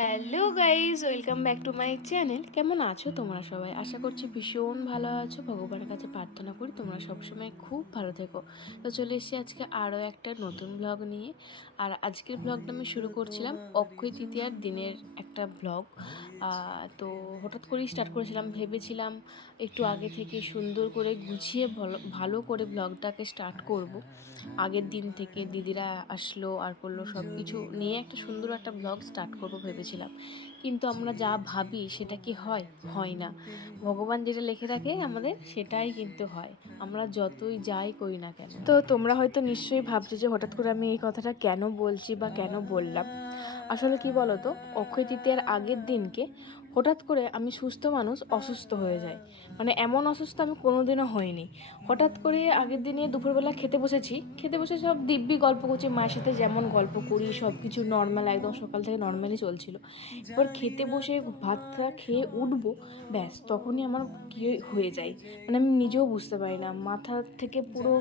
Hello guys, welcome back to my channel. কেমন আছো তোমরা সবাই? আশা করছি ভীষণ ভালো আছো। ভগবানের কাছে প্রার্থনা করি তোমরা সবসময় খুব ভালো থেকো। তো চলে এসেছি আজকে আরও একটা নতুন ব্লগ নিয়ে। আর আজকের ব্লগটা আমি শুরু করছিলাম অক্ষয় তৃতীয়ার দিনের একটা ব্লগ। তো হঠাৎ করেই স্টার্ট করেছিলাম, ভেবেছিলাম একটু আগে থেকে সুন্দর করে গুছিয়ে ভালো করে ব্লগটাকে স্টার্ট করব। আগের দিন থেকে দিদিরা আসলো আর করলো, সব কিছু নিয়ে একটা সুন্দর একটা ব্লগ স্টার্ট করবো ভেবেছিলাম। কিন্তু আমরা যা ভাবি সেটা কি হয়? হয় না। ভগবান যেটা লিখে রাখে আমাদের সেটাই কিন্তু হয়, আমরা যতই যাই করি না কেন। তো তোমরা হয়তো নিশ্চয়ই ভাবছো যে হঠাৎ করে আমি এই কথাটা কেন বলছি বা কেন বললাম। আসলে কি বলো তো, অক্ষয় তৃতীয়ার আগের দিনকে হঠাৎ করে আমি সুস্থ মানুষ অসুস্থ হয়ে যায়। মানে এমন অসুস্থ আমি কোনোদিনও হইনি। হঠাৎ করে আগের দিনে দুপুরবেলা খেতে বসে সব দিব্যি গল্প করছি মায়ের সাথে, যেমন গল্প করি সব কিছু নর্মাল, একদম সকাল থেকে নর্মালি চলছিল। এবার খেতে বসে ভাতটা খেয়ে উঠবো, ব্যাস তখনই আমার কী হয়ে যায়, মানে আমি নিজেও বুঝতে পারি না। মাথা থেকে পুরো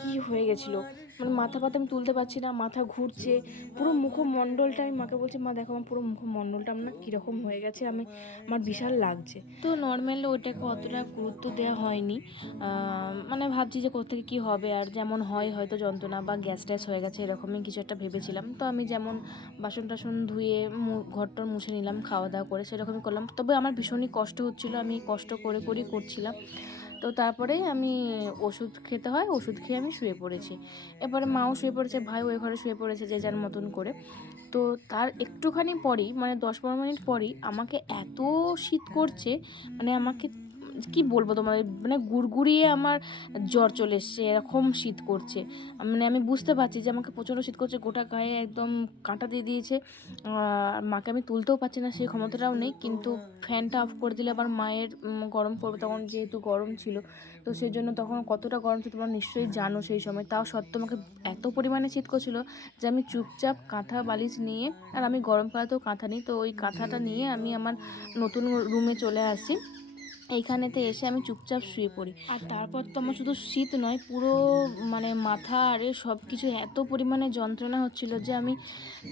কি হয়ে গেছিলো, মানে মাথা পাতে আমি তুলতে পারছি না, মাথা ঘুরছে পুরো। মুখমণ্ডলটা, আমি মাকে বলছি, মা দেখো আমার পুরো মুখমণ্ডলটা আমার কীরকম হয়ে গেছে, আমার বিশাল লাগছে। তো নর্মালি ওইটাকে অতটা গুরুত্ব দেওয়া হয়নি। মানে ভাবছি যে কোথা থেকে কী হবে, আর যেমন হয় হয়তো যন্ত্রণা বা গ্যাস ট্যাস হয়ে গেছে এরকমই কিছু একটা ভেবেছিলাম। তো আমি যেমন বাসন টাসন ধুয়ে ঘরটর মুছে নিলাম, খাওয়া দাওয়া করে সেরকমই করলাম। তবে আমার ভীষণই কষ্ট হচ্ছিলো, আমি কষ্ট করে করেই করছিলাম। তো তারপরেই আমি ওষুধ খেতে হয়, ওষুধ খেয়ে আমি শুয়ে পড়েছি। এবারে মাও শুয়ে পড়েছে, ভাই ওই ঘরে শুয়ে পড়েছে যে যার মতন করে। তো তার একটুখানি পরই, মানে 10-15 মিনিট পরই আমাকে এত শীত করছে, মানে আমাকে কি বলবো তোমার, মানে গুড়গুড়িয়ে আমার জ্বর চলে এসছে, এরকম শীত করছে। মানে আমি বুঝতে পারছি যে আমাকে প্রচণ্ড শীত করছে, গোটা গায়ে একদম কাঁটা দিয়ে দিয়েছে। মাকে আমি তুলতেও পারছি না, সেই ক্ষমতাটাও নেই। কিন্তু ফ্যানটা অফ করে দিলে আবার মায়ের গরম পড়বে, তখন যেহেতু গরম ছিল। তো সেই জন্য তখন কতটা গরম ছিল তোমরা নিশ্চয়ই জানো সেই সময়। তাও সত্ত্বেও আমাকে এত পরিমাণে শীত করছিল যে আমি চুপচাপ কাঁথা বালিশ নিয়ে, আর আমি গরম পাড়াতেও কাঁথা নিই, তো ওই কাঁথাটা নিয়ে আমি আমার নতুন রুমে চলে আসি। এইখানেতে এসে আমি চুপচাপ শুয়ে পড়ি। আর তারপর তো আমার শুধু শীত নয়, পুরো মানে মাথা আরে সব কিছু এত পরিমাণে যন্ত্রণা হচ্ছিল যে আমি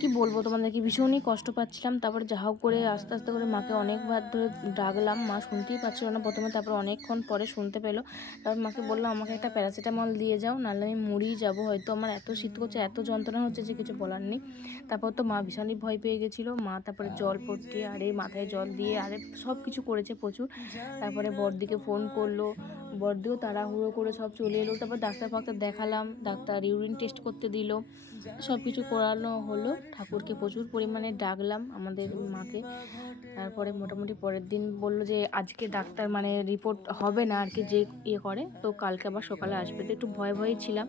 কি বলবো তোমাদেরকে, ভীষণই কষ্ট পাচ্ছিলাম। তারপর যা হোক করে আস্তে আস্তে করে মাকে অনেকবার ধরে ডাকলাম, মা শুনতেই পাচ্ছিল না প্রথমে, তারপর অনেকক্ষণ পরে শুনতে পেলো। তারপর মাকে বললাম আমাকে একটা প্যারাসিটামল দিয়ে যাও, নাহলে আমি মরেই যাবো হয়তো, আমার এত শীত করছে, এত যন্ত্রণা হচ্ছে যে কিছু বলার নেই। তারপর তো মা ভীষণই ভয় পেয়ে গেছিলো। মা তারপরে জল পট্টি আরে মাথায় জল দিয়ে আরে সব কিছু করেছে প্রচুর। তারপরে বড়দিকে ফোন করলো, বড়দিও তাড়াহুড়ো করে সব চলে এলো। তারপর ডাক্তার ফাক্তার দেখালাম, ডাক্তার ইউরিন টেস্ট করতে দিল, সব কিছু করানো হলো। ঠাকুরকে প্রচুর পরিমাণে ডাকলাম আমাদের মাকে। তারপরে মোটামুটি পরের দিন বললো যে আজকে ডাক্তার মানে রিপোর্ট হবে না আর কি, যে ইয়ে করে, তো কালকে আবার সকালে আসবে। তো একটু ভয়ে ভয়েই ছিলাম,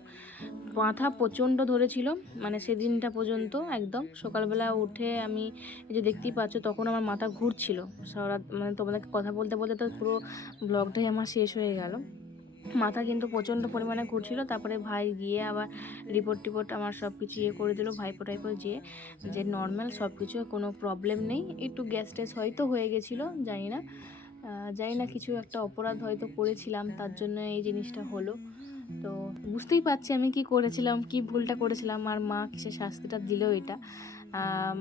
মাথা প্রচণ্ড ধরেছিল মানে সেদিনটা পর্যন্ত। একদম সকালবেলা উঠে আমি এই যে দেখতেই পাচ্ছ, তখন আমার মাথা ঘুরছিল সারা, মানে তোমাদেরকে কথা বলতে বলতে তো পুরো ব্লগটাই আমার শেষ হয়ে গেল। মাথা কিন্তু প্রচণ্ড পরিমাণে ঘুরছিল। তারপরে ভাই গিয়ে আবার রিপোর্ট টিপোর্ট আমার সব কিছু ইয়ে করে দিল, ভাইপো টাইপো গিয়ে, যে নর্মাল সব কিছু, কোনো প্রবলেম নেই। একটু গ্যাস ট্যাস হয়তো হয়ে গেছিলো, জানি না কিছু একটা অপরাধ হয়তো করেছিলাম, তার জন্য এই জিনিসটা হলো। তো বুঝতেই পারছি আমি কি করেছিলাম, কি ভুলটা করেছিলাম, আর মা সে শাস্তিটা দিল এটা।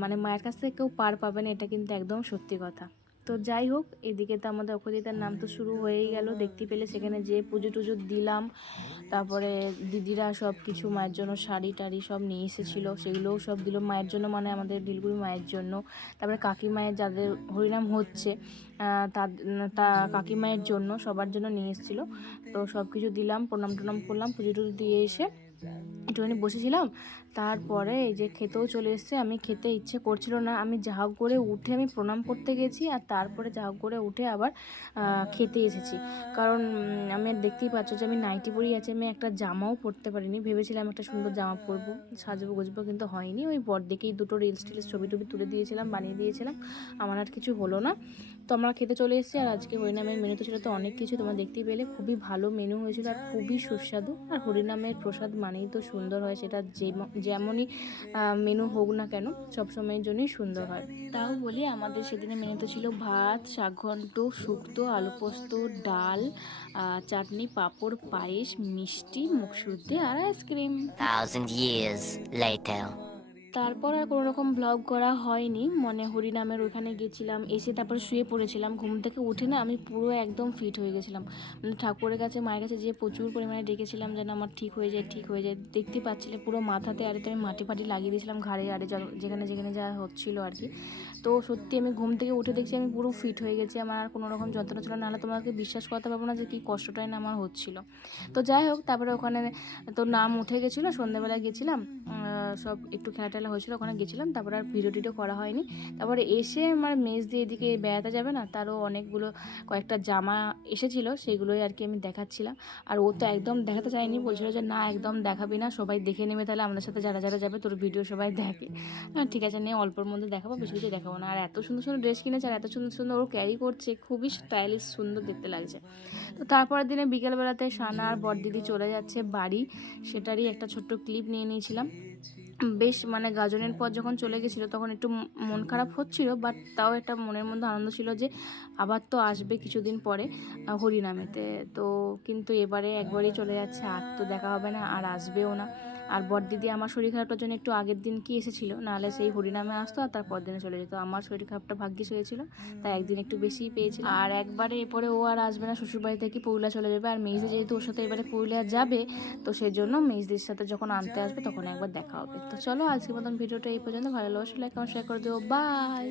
মানে মায়ের কাছ থেকে কেউ পার পাবে না, এটা কিন্তু একদম সত্যি কথা। তো যাই হোক, এদিকে তো আমাদের অক্ষয়তৃতীয়ার নাম তো শুরু হয়েই গেল, দেখতে পেলে সেখানে যে পুজো টুজো দিলাম। তারপরে দিদিরা সব কিছু মায়ের জন্য শাড়ি টাড়ি সব নিয়ে এসেছিলো, সেগুলোও সব দিল মায়ের জন্য, মানে আমাদের নীলগুড়ি মায়ের জন্য। তারপরে কাকিমায়ের যাদের হরিনাম হচ্ছে তা তা কাকিমায়ের জন্য, সবার জন্য নিয়ে এসেছিলো। তো সব কিছু দিলাম, প্রণাম টনাম করলাম, পুজো টুজো দিয়ে এসে একটুখানি বসেছিলাম। তারপরে এই যে খেতেও চলে এসছে, আমি খেতে ইচ্ছে করছিল না, আমি যা হোক করে উঠে আমি প্রণাম করতে গেছি, আর তারপরে যা হোক করে উঠে আবার খেতে এসেছি। কারণ আমি দেখতেই পাচ্ছ যে আমি নাইটি পরেই আছি, আমি একটা জামাও পরতে পারিনি। ভেবেছিলাম একটা সুন্দর জামা পরবো, সাজবো গুজবো, কিন্তু হয়নি। ওই বড়দিকেই দুটো রিলস টিলস ছবি টবি তুলে দিয়েছিলাম, বানিয়ে দিয়েছিলাম, আমার আর কিছু হলো না। তো আমরা খেতে চলে এসেছি। আর আজকে হরিনামের মেনুতে ছিল তো অনেক কিছু, তোমরা দেখতেই পেলে, খুবই ভালো মেনু হয়েছিল আর খুবই সুস্বাদু। আর হরিনামের প্রসাদ মানেই তো সুন্দর হয়, সেটা যেমনই মেনু হোক না কেন সবসময়ের জন্যই সুন্দর হয়। তাও বলি, আমাদের সেদিনে মেনুতে ছিল ভাত, শাক ঘন্ট, শুক্তো, আলু পোস্ত, ডাল, চাটনি, পাঁপড়, পায়েস, মিষ্টি, মুখশুদ্ধি আর আইসক্রিম। 1,000 years later. তারপর আর কোনো রকম ব্লগ করা হয়নি, মানে হরিনামের ওইখানে গেছিলাম, এসে তারপর শুয়ে পড়েছিলাম। ঘুম থেকে উঠে না আমি পুরো একদম ফিট হয়ে গেছিলাম, মানে ঠাকুরের কাছে মায়ের কাছে যেয়ে প্রচুর পরিমাণে ডেকেছিলাম যেন আমার ঠিক হয়ে যায় ঠিক হয়ে যায়। দেখতে পাচ্ছিলে পুরো মাথাতে আরে তো আমি মাটি ফাটি লাগিয়ে দিয়েছিলাম, ঘাড়ে আরে যেখানে যেখানে যা হচ্ছিলো আর কি। তো সত্যি আমি ঘুম থেকে উঠে দেখছি আমি পুরো ফিট হয়ে গেছি, আমার আর কোনো রকম যন্ত্রণা ছিল না। তোমাকে বিশ্বাস করতে পারবো না যে কী কষ্টটাই না আমার হচ্ছিলো। তো যাই হোক, তারপরে ওখানে তো নাম উঠে গেছিলো, সন্ধ্যেবেলায় গেছিলাম, সব একটু খেলা টেলা হয়েছিলো, ওখানে গেছিলাম। তারপরে আর ভিডিও টিডিও করা হয়নি। তারপরে এসে আমার মেজ দিয়ে এদিকে বেড়াতে যাবে না, তারও অনেকগুলো কয়েকটা জামা এসেছিলো, সেগুলোই আর কি আমি দেখাচ্ছিলাম। আর ও তো একদম দেখাতে চায়নি, বলছিল যে না একদম দেখাবি না, সবাই দেখে নেবে, তাহলে আমাদের সাথে যারা যারা যাবে তোর ভিডিও সবাই দেখে। হ্যাঁ ঠিক আছে, নিয়ে অল্পর মধ্যে দেখাবো, বেশি কিছু দেখাবো না। আর এত সুন্দর সুন্দর ড্রেস কিনেছে আর এত সুন্দর সুন্দর ও ক্যারি করছে, খুবই স্টাইলিশ সুন্দর দেখতে লাগছে। তো তারপরের দিনে বিকেলবেলাতে সানা আর বড়দিদি চলে যাচ্ছে বাড়ি, সেটারই একটা ছোট্ট ক্লিপ নিয়ে নিয়েছিলাম। বেশ মানে গাজনের পর যখন চলে গেছিলো তখন একটু মন খারাপ হচ্ছিল, বাট তাও একটা মনের মধ্যে আনন্দ ছিল যে আবার তো আসবে কিছুদিন পরে হরিনামেতে। তো কিন্তু এবারে একবারই চলে যাচ্ছে, আর তো দেখা হবে না, আর আসবেও না। আর বড়দিদি আমার শরীর খারাপটার জন্য একটু আগের দিন কি এসেছিলো, নাহলে সেই হরিনামে আসতো আর তারপর দিনে চলে যেত। আমার শরীর খারাপটা ভাগ্যিস হয়েছিল, তাই একদিন একটু বেশিই পেয়েছিল। আর একবারে এরপরে ও আর আসবে না, শ্বশুরবাড়ি থেকে পুরুলিয়া চলে যাবে। আর মেজে যেহেতু ওর সাথে এবারে পুরুলিয়া যাবে, তো সেই জন্য মেজদির সাথে যখন আনতে আসবে তখন একবার দেখা হবে। তো চলো আজকের মতন ভিডিওটা এই পর্যন্ত, ভালো লাগলে লাইক কমেন্ট শেয়ার করে দেবো, বাই।